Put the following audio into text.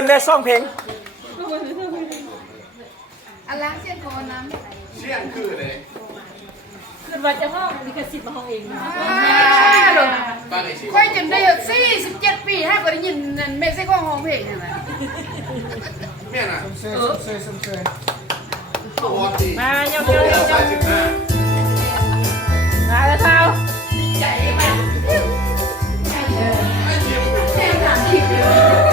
นได้ซ่องเพลงอันล้างเสียงคอน้ำเชี่ยงคือเลย คือว่าจะห้องลิขสิทธิ์มาห้องเองค่อยจำได้47 ปีถ้าก็ได้ยินเมสเซ่ก็ห้องเพลงนั่นแหละเมียน่ะเซยตัวตีมาเยอะๆมาแล้วเท้าใจไหมใจเยอะ